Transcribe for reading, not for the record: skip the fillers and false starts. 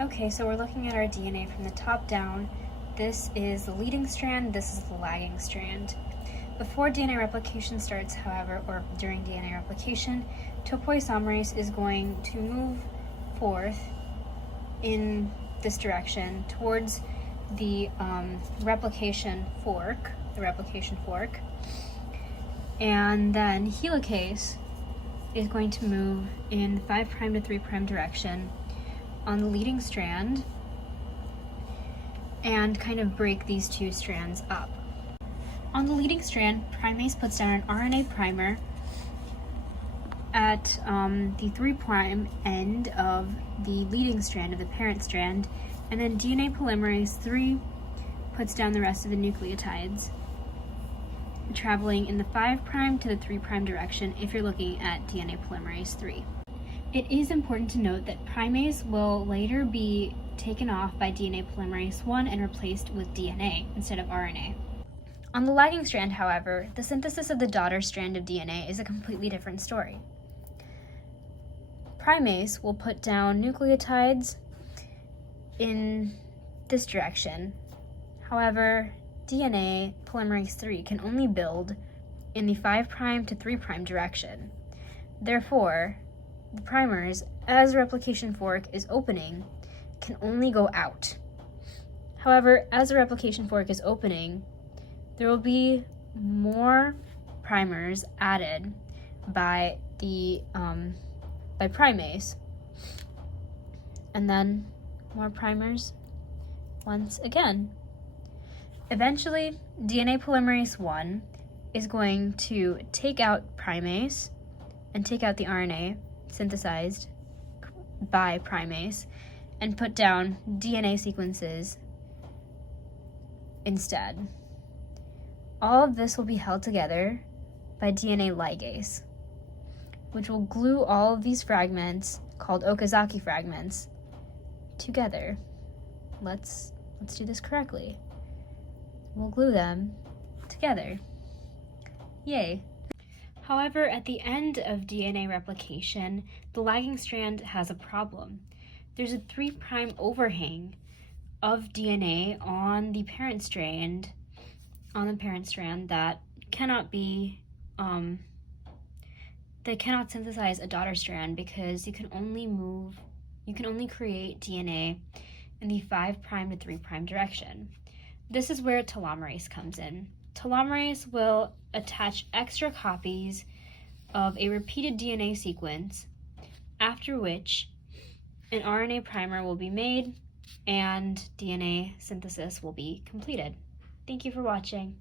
Okay, so we're looking at our DNA from the top down. This is the leading strand, this is the lagging strand. Before DNA replication starts, however, or during DNA replication, topoisomerase is going to move forth in this direction towards the replication fork, and then helicase is going to move in 5' to 3' direction on the leading strand and kind of break these two strands up. On the leading strand, primase puts down an RNA primer at the 3' end of the leading strand of the parent strand, and then DNA polymerase 3 puts down the rest of the nucleotides, traveling in the 5' to the 3' direction if you're looking at DNA polymerase 3. It is important to note that primase will later be taken off by DNA polymerase 1 and replaced with DNA instead of RNA. On the lagging strand, however, the synthesis of the daughter strand of DNA is a completely different story. Primase will put down nucleotides in this direction. However, DNA polymerase 3 can only build in the 5' to 3' direction. Therefore, the primers, as the replication fork is opening, can only go out. However, as the replication fork is opening, there will be more primers added by primase, and then more primers once again. Eventually, DNA polymerase 1 is going to take out primase and take out the RNA synthesized by primase and put down DNA sequences instead. All of this will be held together by DNA ligase, which will glue all of these fragments, called Okazaki fragments, together. Let's do this correctly. We'll glue them together. Yay! However, at the end of DNA replication, the lagging strand has a problem. There's a 3' overhang of DNA on the parent strand, that cannot be, that cannot synthesize a daughter strand because you can only create DNA in the 5' to 3' direction. This is where telomerase comes in. Telomerase will attach extra copies of a repeated DNA sequence, after which an RNA primer will be made and DNA synthesis will be completed. Thank you for watching.